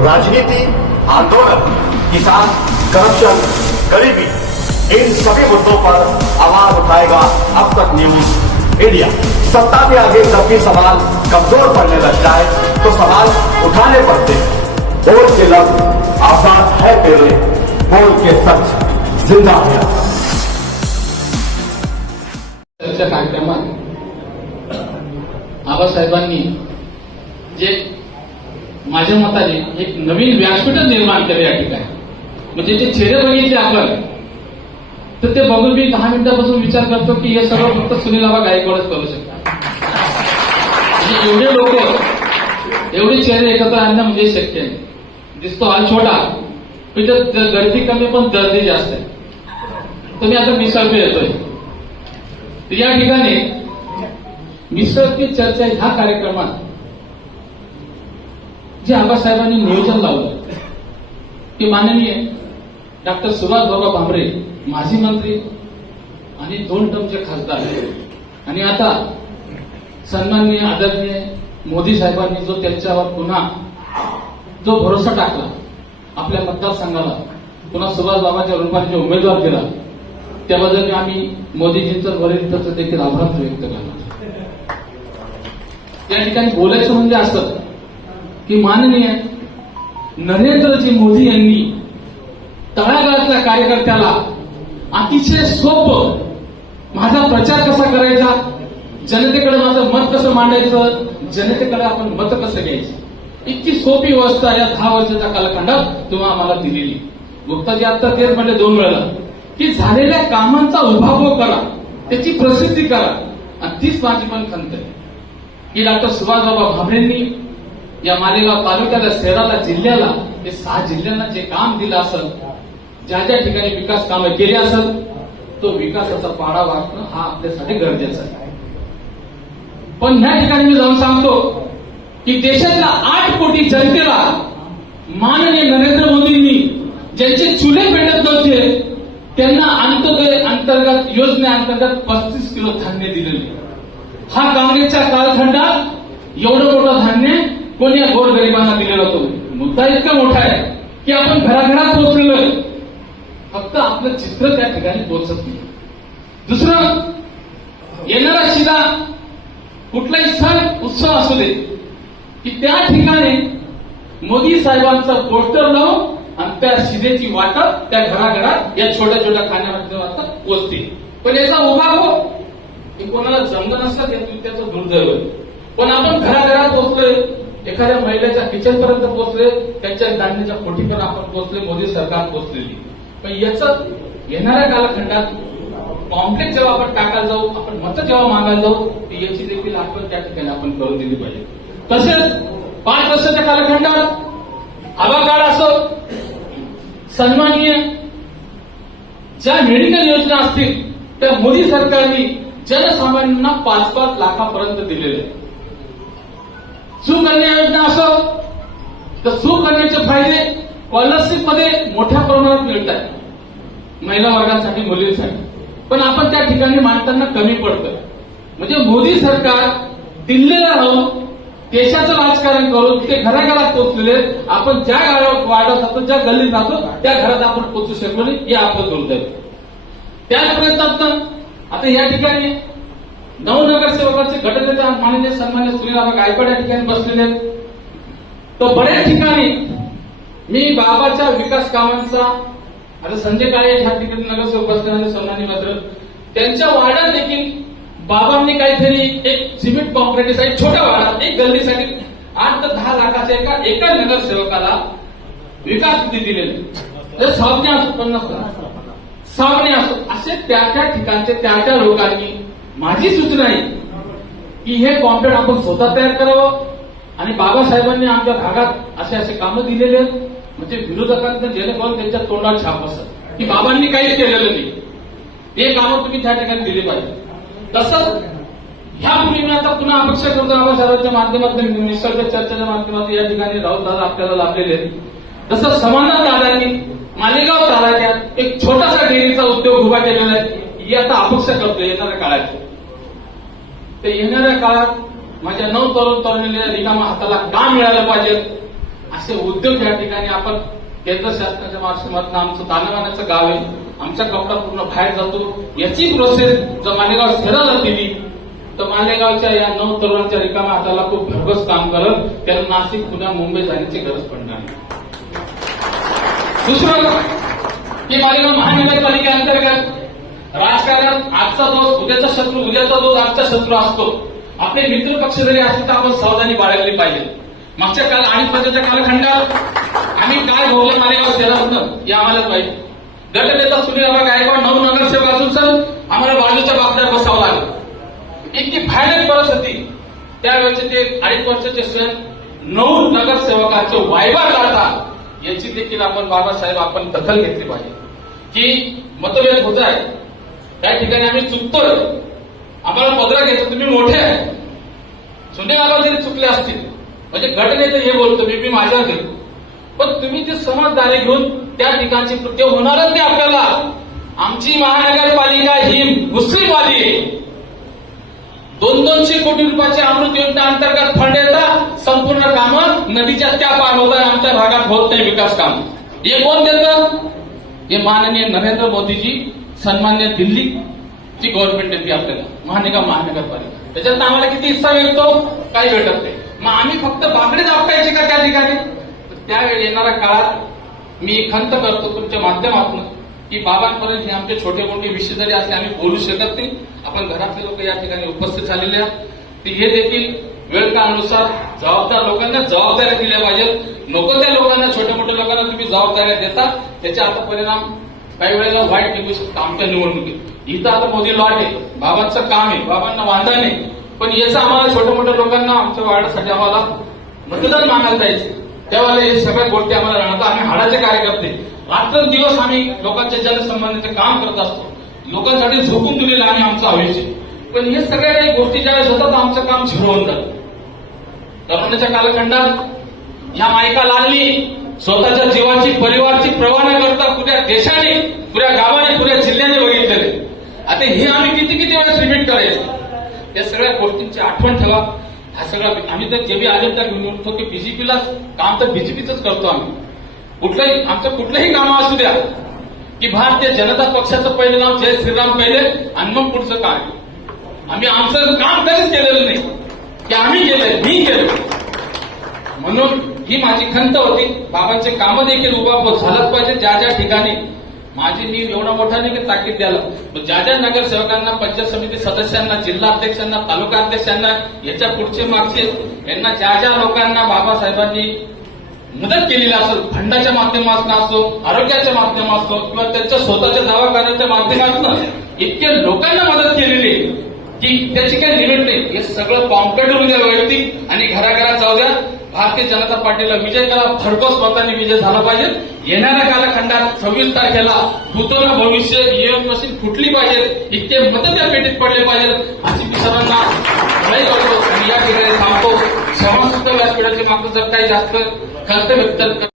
राजनीति, आंदोलन, किसान, करप्शन, गरीबी, इन सभी मुद्दों पर आवाज उठाएगा अब तक न्यूज इंडिया। सत्ता के आगे जब भी सवाल कमजोर पड़ने लग जाए तो सवाल उठाने पड़ते हैं। बोल के लफ्ज आजाद है तेरे, बोल के सच जिंदा है। कार्यक्रमात आबासाहेबांनी जे माझ्या मताने एक नवीन व्यासपीठच निर्माण केलं या ठिकाणी. म्हणजे जे चेहरे बघितले आपण तर ते बघून मी 10 मिनिटापासून विचार करतो की हे सगळं फक्त सुनील आबा गायकवाडच करू शकतात. म्हणजे एवढे लोक एवढे चेहरे एकत्र आणणं म्हणजे शक्य नाही. दिसतो हॉल छोटा पण गर्दी कमी पण दर्दी जास्त आहे. तर मी आता मिसळ येतोय तर या ठिकाणी मिसळची चर्चा ह्या कार्यक्रमात जे आबासाहेबांनी नियोजन लावलं ते माननीय डॉक्टर सुभाषबाबा भामरे माजी मंत्री आणि 2 टर्मचे खासदार आणि आता सन्माननीय आदरणीय मोदी साहेबांनी जो त्यांच्यावर पुन्हा जो भरोसा टाकला आपल्या मतदारसंघाला पुन्हा सुभाषबाबाच्या रूपाने जो उमेदवार दिला त्याबद्दल आम्ही मोदीजींचं वरील देखील आभार व्यक्त करणार. या ठिकाणी बोलायचं म्हणजे असं की माननीय नरेंद्रजी मोदी यांनी तळागाळातल्या कार्यकर्त्याला अतिशय सोपं माझा प्रचार कसा करायचा, जनतेकडे माझं मत कसं मांडायचं, जनतेकडे आपण मत कसं घ्यायचं, इतकी सोपी व्यवस्था या 10 वर्षाच्या कालखंडात तुम्हाला आम्हाला दिलेली. गुप्ताजी आता तेच म्हणले 2 वेळा की झालेल्या कामांचा उभाव करा, त्याची प्रसिद्धी करा. आणि तीच माझी पण खंत आहे की डॉक्टर सुभाषबाबा भामरेंनी या मालेगाव तालुक्याला, शहराला, जिल्ह्याला, ते 6 जिल्ह्यांना जे काम दिलं असेल, ज्या ज्या ठिकाणी विकास कामं केली असेल तो विकासाचा पाडा वाटणं हा आपल्यासाठी गरजेचा आहे. पण ह्या ठिकाणी मी जाऊन सांगतो की देशातल्या 8 कोटी जनतेला माननीय नरेंद्र मोदींनी ज्यांचे चुले पेटत नव्हते त्यांना अंत्योदय अंतर्गत योजनेअंतर्गत 35 किलो धान्य दिलेले. हा काँग्रेसच्या कालखंडात एवढं मोठं धान्य कोणी गोरगरिबांना दिलेलं होतं. मुद्दा इतका मोठा आहे की आपण घराघरात पोहोचलेलो आहे, फक्त आपलं चित्र त्या ठिकाणी पोहोचत नाही. दुसरं, येणारा शिदा कुठलाही सण उत्सव असू दे की त्या ठिकाणी मोदी साहेबांचा पोस्टर लावून आणि त्या शिदेची वाटप त्या घराघरात या छोट्या छोट्या खाण्यामध्ये पोचते. पण याचा उभा हो की कोणाला जमलं नसतं त्याचं दुर्दैव. पण आपण घराघरात पोहोचलोय, एखाद्या महिलेच्या किचन पर्यंत पोहोचले, त्यांच्या धान्याच्या कोठीपर्यंत आपण पोहोचले, मोदी सरकार पोहोचलेली. पण याचं येणाऱ्या कालखंडात कॉम्प्लेक्स जेव्हा आपण टाकायला जाऊ, आपण मतं जेव्हा मागायला जाऊ, याची देखील आठवण त्या ठिकाणी आपण करून दिली पाहिजे. तसेच 5 वर्षाच्या कालखंडात आवाकाळ असो, सन्माननीय ज्या मेडिकल योजना असतील त्या मोदी सरकारने जनसामान्यांना 5-5 लाखापर्यंत दिलेले. सुकन्या योजना असो तर सुकन्याचे फायदे स्कॉलरशिप मध्ये मोठ्या प्रमाणात मिळत आहेत महिला वर्गासाठी, मुलींसाठी. पण आपण त्या ठिकाणी मांडताना कमी पडतं. म्हणजे मोदी सरकार दिल्लीला राहून देशाचं राजकारण करून ते घराघरात पोहोचलेले, आपण ज्या गावात वाढत राहतो, ज्या गल्लीत राहतो त्या घरात आपण पोहोचू शकलो नाही, हे आपलं दुर्दैव. त्याच प्रयत्नात आता या ठिकाणी नवनगरसेवकाचे गटनेते माननीय सन्मान्य सुनील आबा गायकवाड या ठिकाणी बसलेले आहेत. तर बऱ्याच ठिकाणी मी बाबाच्या विकास कामांचा, आता संजय काळे ह्या ठिकाणी नगरसेवक बसलेले सन्मान्य मात्र त्यांच्या वाड्यात देखील बाबांनी काहीतरी एक सिमेंट कॉन्क्रीट एक छोट्या वाड्यात एक गल्लीसाठी 8 ते 10 लाखाच्या एका नगरसेवकाला विकास निधी दिलेले. सावने असो, 50 लाख सावने असो, असे त्या ठिकाणचे त्या लोकांनी माझी सूचना आहे की हे कॉम्प्लेट आपण स्वतः तयार करावं. आणि बाबासाहेबांनी आमच्या भागात असे कामं दिलेले आहेत म्हणजे विरोधकांना जेणेकरून त्यांच्या तोंडात छाप असत की बाबांनी काहीच केलेलं नाही, हे कामं तुम्ही त्या ठिकाणी दिली पाहिजे. तसंच ह्यापूर्वी मी आता पुन्हा अपेक्षा करतो आबासाहेबांच्या माध्यमातून निसर्ग चर्चेच्या माध्यमातून या ठिकाणी राहुल दादा आपल्याला लाभलेले आहेत. तसंच समाधान दादांनी मालेगाव तालुक्यात एक छोटासा डेअरीचा उद्योग उभा केलेला आहे, ही आता अपेक्षा करतो येणाऱ्या काळात. तर येणाऱ्या काळात माझ्या 9 तरुण तरुणीला रिकामा हाताला काम मिळालं पाहिजे. असे उद्योग या ठिकाणी आपण केंद्र शासनाच्या माध्यमातून आमचं तानावाण्याचं गाव आहे, आमचा कपडा पूर्ण बाहेर जातो, याची प्रोसेस जर मालेगाव शहराला दिली तर मालेगावच्या या 9 तरुणांच्या रिकाम्या हाताला खूप भरघोस काम करत त्याला नाशिक, पुण्या, मुंबई जाण्याची गरज पडणार नाही. दुसरं की मालेगाव महानगरपालिकेअंतर्गत राजकारणात आजचा दोष उद्याचा शत्रू, उद्याचा दोष आजचा शत्रू असतो. आपले मित्र पक्ष जरी असतील तर आपण सावधानी बाळगली पाहिजे. मागच्या काल आणि पक्षाच्या कालखंडात आम्ही काय भोगलं मालेगाव शहरातून हे आम्हालाच माहिती. गटनेता सुनील गायकवाड 9 नगरसेवक असून सर आम्हाला बाजूच्या बाबतीत बसावं लागलं. इतकी भयानक परिस्थिती. त्यावेळेचे ते 2.5 वर्षाचे सण 9 नगरसेवकांचे वायवा काढतात याची देखील आपण बाबासाहेब आपण दखल घेतली पाहिजे की मतभेद होत आहे त्या ठिकाणी आम्ही चुकतोय, आम्हाला पदरा घ्यायचं, तुम्ही मोठे आहे. सुनील बाबा जरी चुकले असतील म्हणजे गटनेते हे बोलतो मी माझ्यावर घेतो, पण तुम्ही ते समजदारी घेऊन त्या ठिकाणची कृत्य होणारच नाही. आपल्याला आमची महानगरपालिका ही मुस्लिमवादी आहे. 200 कोटी रुपयाचे अमृत योजनेअंतर्गत फंड येतात, संपूर्ण कामं नदीच्या त्या पार होत आहे, आमच्या भागात होत नाही विकास काम. हे कोण देतं? हे माननीय नरेंद्र मोदीजी, सन्मान्य दिल्लीची गव्हर्नमेंट देते आपल्याला महानगरपालिका. त्याच्यात आम्हाला किती हिस्सा मिळतो? काही भेटत नाही. मग आम्ही फक्त बाकडे दाबटायचे का त्या ठिकाणी? त्यावेळी येणाऱ्या काळात मी खंत करतो तुमच्या माध्यमातून की बाबांपर्यंत हे आमचे छोटे मोठे विषय जरी असले आम्ही बोलू शकत नाही. आपण घरातले लोक या ठिकाणी उपस्थित झालेले आहेत ते हे देखील वेळ काळानुसार जबाबदार लोकांना जबाबदाऱ्या दिल्या पाहिजेत. नको त्या लोकांना, छोट्या मोठ्या लोकांना तुम्ही जबाबदाऱ्या देता त्याचा आता परिणाम काही वेळेला वाईट निघू शकतो आमच्या निवडणुकीत. इथं आता मोदी लॉट आहे, बाबांचं काम आहे, बाबांना वांधा नाही, पण याचं आम्हाला छोट्या मोठ्या लोकांना आमच्या वार्डासाठी आम्हाला मतदान मागायला जायचं. त्यावेळेला हे सगळ्या गोष्टी आम्हाला जाणवतात. आम्ही हाडाचे कार्यकर्ते, रात्रंदिवस आम्ही लोकांच्या जनसंबंधीचं काम करत असतो, लोकांसाठी झोकून दिलेलं आम्ही आमचं आयुष्य. पण हे सगळ्या काही गोष्टी ज्यावेळेस होतात आमचं काम झिरवून जातं. करोनाच्या कालखंडात ह्या मायका लागली, स्वतःच्या जीवाची, परिवारची पर्वा न करता पुऱ्या देशाने, पुऱ्या गावाने, पुऱ्या जिल्ह्याने बघितलेले. आता हे आम्ही किती वेळेस रिपीट करायचं? या सगळ्या गोष्टींची आठवण ठेवा. हा सगळा आम्ही तर जे बी अजेंडा घेऊन येतो की बीजेपीला काम तर बीजेपीच करतो आम्ही. कुठलंही आमचं कुठलंही काम असू द्या की भारतीय जनता पक्षाचं पहिलं नाव जय श्रीराम पहिले आणि मग पुढचं काय. आम्ही आमचं काम कधीच केलेलं नाही की आम्ही केलंय, मी केलं. म्हणून ही माझी खंत होती. बाबांचे कामं देखील उभा झालंच पाहिजे. ज्या ज्या ठिकाणी माझी मी एवढा मोठा नाही की ताकीद द्यायला, ज्या ज्या नगरसेवकांना, पंचायत समिती सदस्यांना, जिल्हा अध्यक्षांना, तालुका अध्यक्षांना, याच्या पुढचे मागचे यांना ज्या ज्या लोकांना बाबासाहेबांनी मदत केलेली असेल, फंडाच्या माध्यमातून असो, आरोग्याच्या माध्यमातून किंवा त्यांच्या स्वतःच्या दवाखान्याच्या माध्यमातून इतक्या लोकांना मदत केलेली की त्याची काही लिमिट नाही. हे सगळं पॉम्प्लेट होऊ द्या वैयक्तिक आणि घराघरात जाऊ द्या. भारतीय जनता पार्टीला विजय करा, भरघोस मतांनी विजय झाला पाहिजे. येणाऱ्या कालखंडात 26 तारखेला भूतोना भविष्य ईव्हीएम मशीन फुटली पाहिजे, इतके मतं त्या पेटीत पडले पाहिजेत अशी मी सर्वांना लढाई करतो आणि या ठिकाणी थांबतो. समस्त व्यासपीठाच्या मागचं जर काही जास्त खर्च व्यक्त